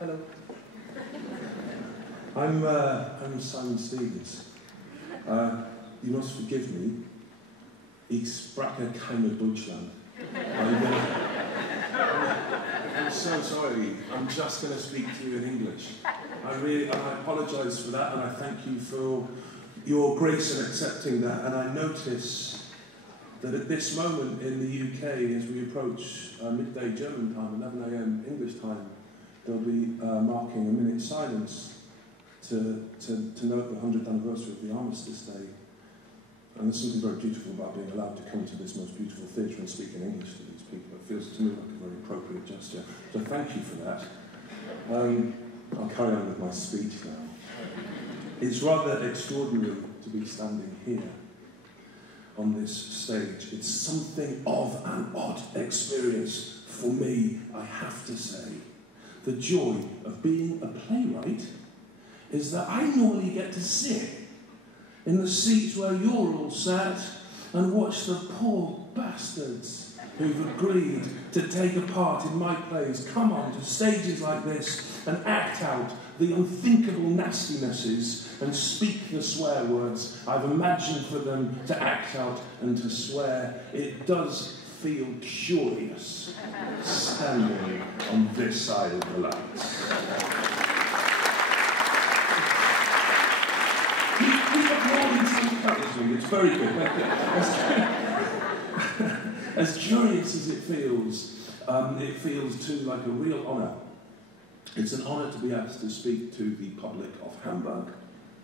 Hello. I'm Simon Stevens. You must forgive me. Ich spreche keine Deutschland. I'm so sorry. I'm just going to speak to you in English. I apologise for that, and I thank you for your grace in accepting that. And I notice that at this moment in the UK, as we approach midday German time, 11 a.m. English time, they'll be marking a minute's silence to note the 100th anniversary of the Armistice Day. And there's something very beautiful about being allowed to come to this most beautiful theatre and speak in English to these people. It feels to me like a very appropriate gesture. So thank you for that. I'll carry on with my speech now. It's rather extraordinary to be standing here on this stage. It's something of an odd experience for me, I have to say. The joy of being a playwright is that I normally get to sit in the seats where you're all sat and watch the poor bastards who've agreed to take a part in my plays come on to stages like this and act out the unthinkable nastinesses and speak the swear words I've imagined for them to act out and to swear. It does feel curious standing on this side of the lights. It's very good. As curious as it feels too like a real honour. It's an honour to be asked to speak to the public of Hamburg,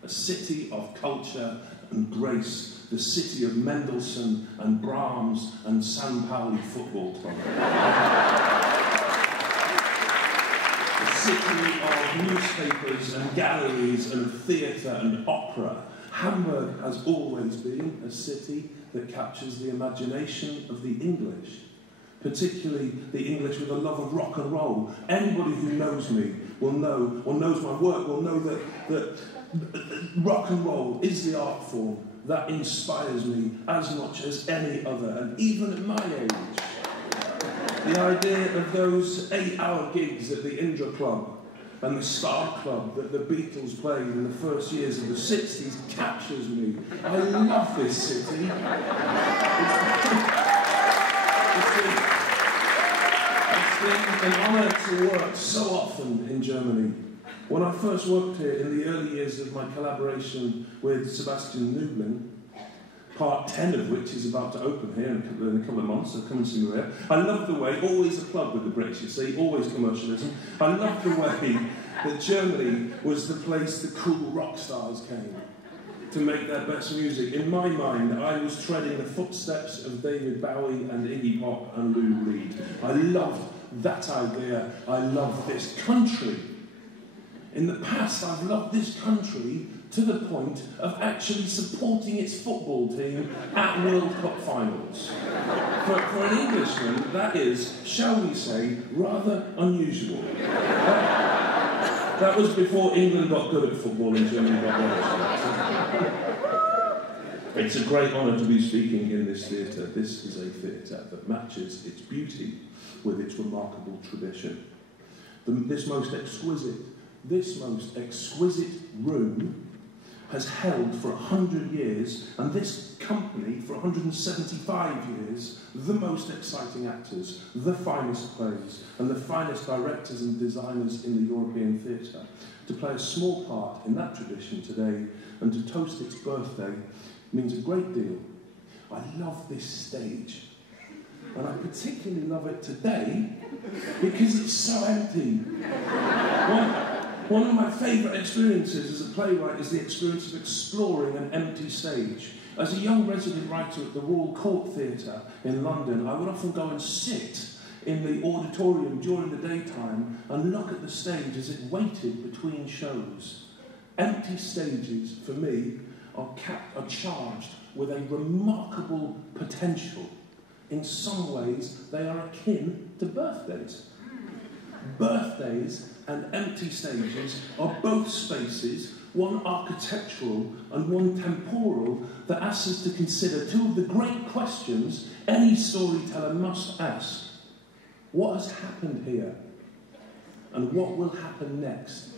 a city of culture and grace, the city of Mendelssohn and Brahms and San Pauli football club. A city of newspapers and galleries and theatre and opera. Hamburg has always been a city that captures the imagination of the English, particularly the English with a love of rock and roll. Anybody who knows me will know, or knows my work, will know that rock and roll is the art form that inspires me as much as any other. And even at my age, the idea of those 8-hour gigs at the Indra Club and the Star Club that the Beatles played in the first years of the 60s captures me. I love this city. It's been an honour to work so often in Germany. When I first worked here in the early years of my collaboration with Sebastian Nublin, part 10 of which is about to open here in a couple of months, so come and see me there. I love the way, always a plug with the British, you see, always commercialism. I love the way that Germany was the place the cool rock stars came to make their best music. In my mind, I was treading the footsteps of David Bowie and Iggy Pop and Lou Reed. I loved that idea. I love this country. In the past, I've loved this country to the point of actually supporting its football team at World Cup finals. For an Englishman, that is, shall we say, rather unusual. That was before England got good at football and Germany got worse. It's a great honour to be speaking in this theatre. This is a theatre that matches its beauty with its remarkable tradition. This most exquisite room has held for 100 years, and this company for 175 years, the most exciting actors, the finest plays, and the finest directors and designers in the European theatre. To play a small part in that tradition today and to toast its birthday means a great deal. I love this stage, and I particularly love it today because it's so empty. One of my favourite experiences as a playwright is the experience of exploring an empty stage. As a young resident writer at the Royal Court Theatre in London, I would often go and sit in the auditorium during the daytime and look at the stage as it waited between shows. Empty stages, for me, are charged with a remarkable potential. In some ways, they are akin to birthdays. Birthdays and empty stages are both spaces, one architectural and one temporal, that asks us to consider two of the great questions any storyteller must ask. What has happened here? and what will happen next.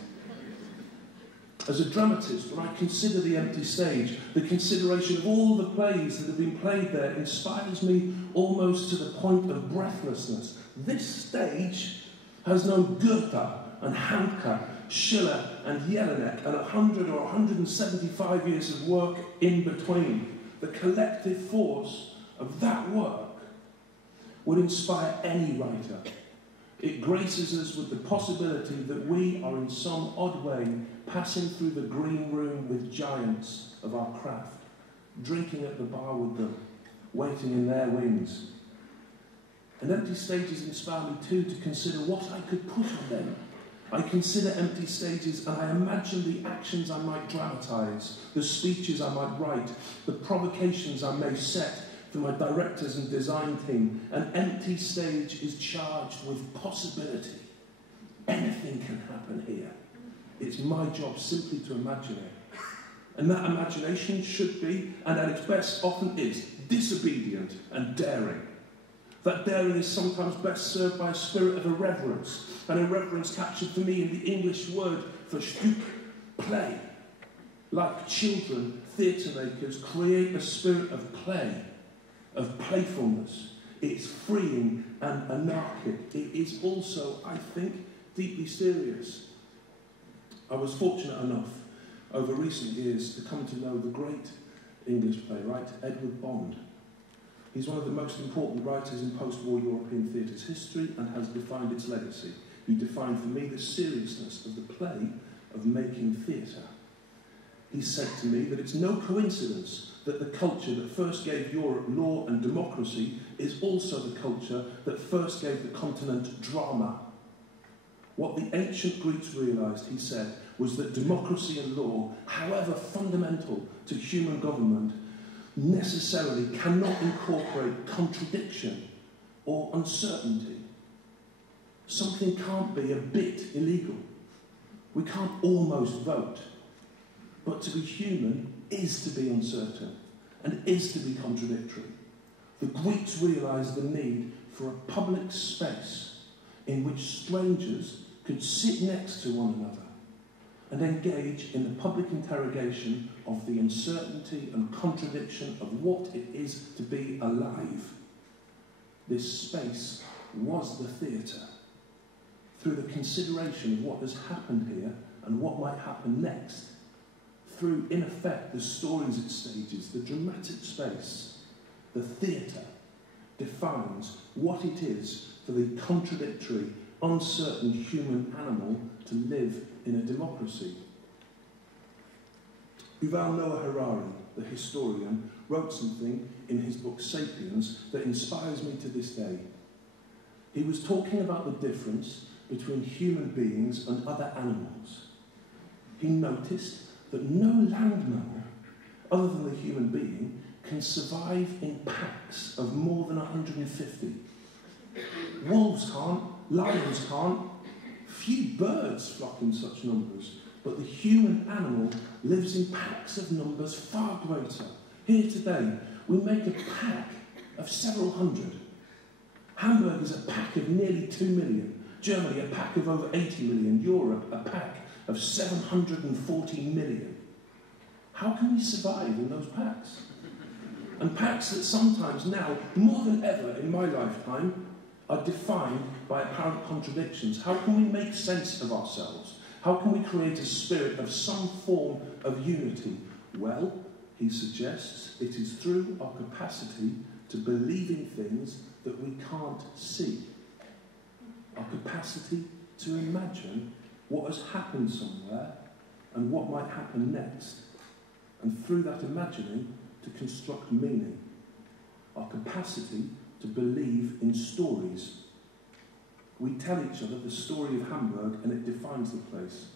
As a dramatist, when I consider the empty stage, the consideration of all the plays that have been played there inspires me almost to the point of breathlessness. This stage has known Goethe and Handke, Schiller and Jelinek, and 100 or 175 years of work in between. The collective force of that work would inspire any writer. It graces us with the possibility that we are in some odd way passing through the green room with giants of our craft, drinking at the bar with them, waiting in their wings. And empty stages inspire me too to consider what I could put on them. I consider empty stages and I imagine the actions I might dramatise, the speeches I might write, the provocations I may set for my directors and design team. An empty stage is charged with possibility. Anything can happen here. It's my job simply to imagine it. And that imagination should be, and at its best often is, disobedient and daring. That daring is sometimes best served by a spirit of irreverence, an irreverence captured for me in the English word for Stück, play. Like children, theatre makers create a spirit of play, of playfulness. It's freeing and anarchic. It is also, I think, deeply serious. I was fortunate enough over recent years to come to know the great English playwright Edward Bond. He's one of the most important writers in post-war European theatre's history and has defined its legacy. He defined for me the seriousness of the play of making theatre. He said to me that it's no coincidence that the culture that first gave Europe law and democracy is also the culture that first gave the continent drama. What the ancient Greeks realised, he said, was that democracy and law, however fundamental to human government, necessarily cannot incorporate contradiction or uncertainty. Something can't be a bit illegal. We can't almost vote. But to be human is to be uncertain and is to be contradictory. The Greeks realised the need for a public space in which strangers could sit next to one another and engage in the public interrogation of the uncertainty and contradiction of what it is to be alive. This space was the theatre. Through the consideration of what has happened here and what might happen next, through, in effect, the stories it stages, the dramatic space, the theatre defines what it is for the contradictory, uncertain human animal to live in a democracy. Yuval Noah Harari, the historian, wrote something in his book Sapiens that inspires me to this day. He was talking about the difference between human beings and other animals. He noticed that no land mammal, other than the human being, can survive in packs of more than 150. Wolves can't, lions can't, few birds flock in such numbers, but the human animal lives in packs of numbers far greater. Here today, we make a pack of several hundred. Hamburg is a pack of nearly 2 million. Germany, a pack of over 80 million. Europe, a pack of 740 million. How can we survive in those packs? And packs that sometimes now, more than ever in my lifetime, are defined by apparent contradictions. How can we make sense of ourselves? How can we create a spirit of some form of unity? Well, he suggests it is through our capacity to believe in things that we can't see. Our capacity to imagine what has happened somewhere and what might happen next. And through that imagining, to construct meaning. Our capacity to believe in stories. We tell each other the story of Hamburg and it defines the place,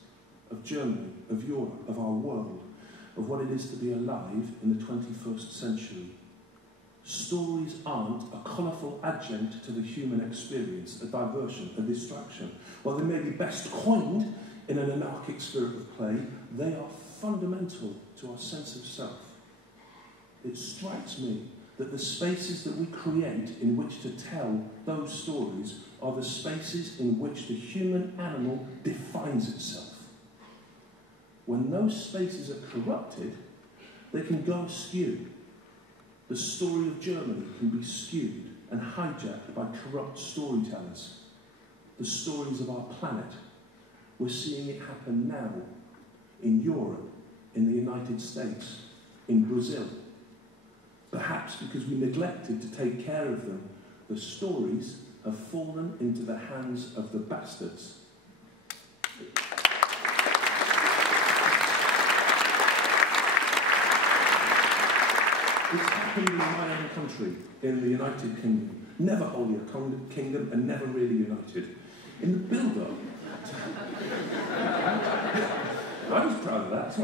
of Germany, of Europe, of our world, of what it is to be alive in the 21st century. Stories aren't a colourful adjunct to the human experience, a diversion, a distraction. While they may be best coined in an anarchic spirit of play, they are fundamental to our sense of self. It strikes me that the spaces that we create in which to tell those stories are the spaces in which the human animal defines itself. When those spaces are corrupted, they can go askew. The story of Germany can be skewed and hijacked by corrupt storytellers. The stories of our planet, we're seeing it happen now in Europe, in the United States, in Brazil. Perhaps because we neglected to take care of them, the stories have fallen into the hands of the bastards. It's happened in my own country, in the United Kingdom. Never wholly a kingdom and never really united. In the build-up, I was proud of that.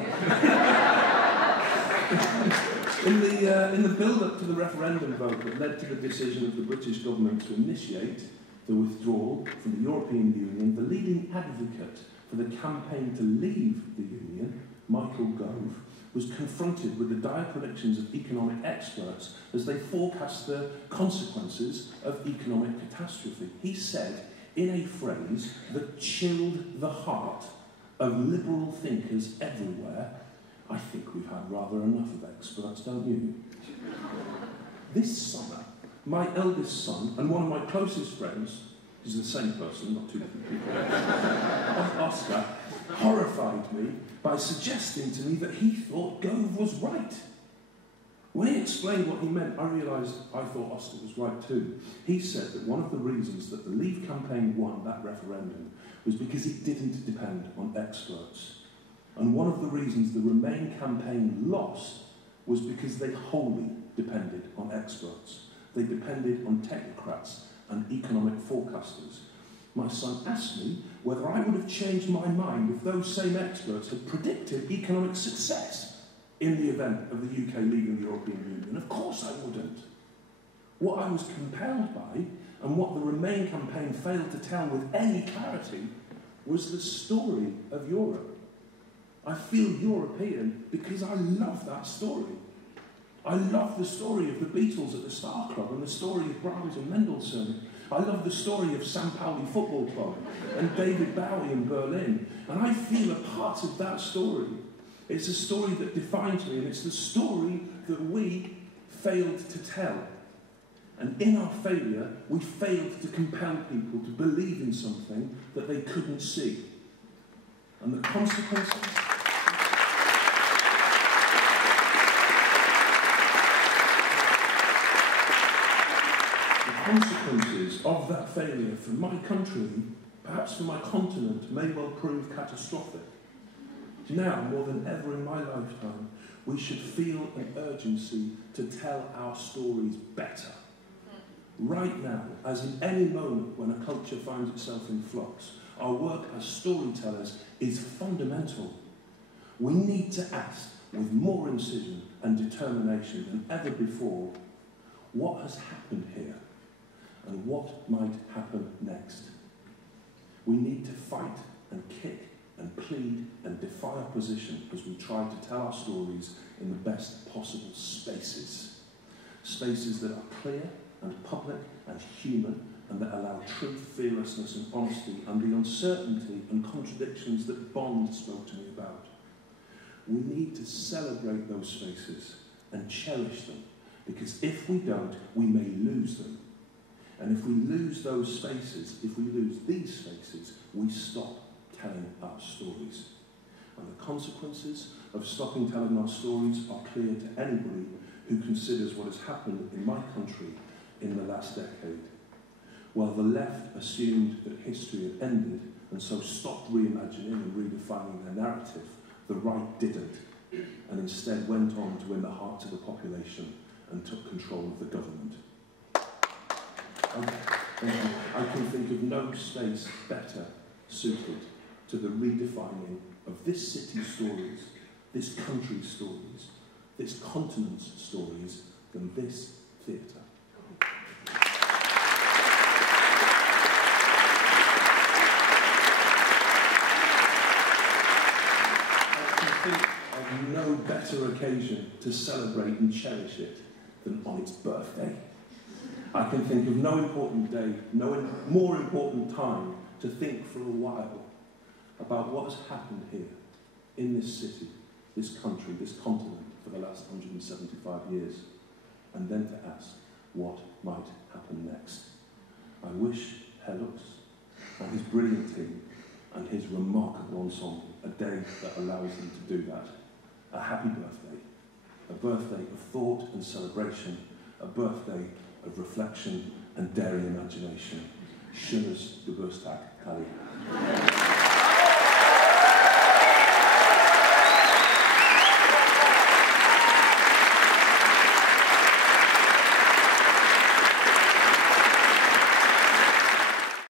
In the build-up to the referendum vote that led to the decision of the British government to initiate the withdrawal from the European Union, the leading advocate for the campaign to leave the Union, Michael Gove, was confronted with the dire predictions of economic experts as they forecast the consequences of economic catastrophe. He said, in a phrase that chilled the heart of liberal thinkers everywhere, "I think we've had rather enough of experts, don't you?" This summer, my eldest son and one of my closest friends, who's the same person, not two different people, Oscar, horrified me by suggesting to me that he thought Gove was right. When he explained what he meant, I realised I thought Oscar was right too. He said that one of the reasons that the Leave campaign won that referendum was because it didn't depend on experts. And one of the reasons the Remain campaign lost was because they wholly depended on experts. They depended on technocrats and economic forecasters. My son asked me whether I would have changed my mind if those same experts had predicted economic success in the event of the UK leaving the European Union. Of course I wouldn't. What I was compelled by, and what the Remain campaign failed to tell with any clarity, was the story of Europe. I feel European because I love that story. I love the story of the Beatles at the Star Club and the story of Brahms and Mendelssohn. I love the story of St. Pauli Football Club and David Bowie in Berlin. And I feel a part of that story. It's a story that defines me, and it's the story that we failed to tell. And in our failure, we failed to compel people to believe in something that they couldn't see. And the consequences... The consequences of that failure for my country, perhaps for my continent, may well prove catastrophic. Now, more than ever in my lifetime, we should feel an urgency to tell our stories better. Right now, as in any moment when a culture finds itself in flux, our work as storytellers is fundamental. We need to ask with more incision and determination than ever before, what has happened here and what might happen next? We need to fight and kick and plead and defy our position as we try to tell our stories in the best possible spaces. Spaces that are clear and public and human, and that allow truth, fearlessness and honesty, and the uncertainty and contradictions that Bond spoke to me about. We need to celebrate those spaces and cherish them, because if we don't, we may lose them. And if we lose those spaces, if we lose these spaces, we stop telling our stories. And the consequences of stopping telling our stories are clear to anybody who considers what has happened in my country in the last decade. While the left assumed that history had ended and so stopped reimagining and redefining their narrative, the right didn't, and instead went on to win the hearts of the population and took control of the government. I can think of no space better suited to the redefining of this city's stories, this country's stories, this continent's stories than this theatre. I can think of no better occasion to celebrate and cherish it than on its birthday. I can think of no important day, no more important time to think for a while about what has happened here, in this city, this country, this continent, for the last 175 years, and then to ask what might happen next. I wish Helux and his brilliant team and his remarkable ensemble a day that allows them to do that. A happy birthday, a birthday of thought and celebration, a birthday of reflection and daring imagination. Schönes Geburtstag, Thalia.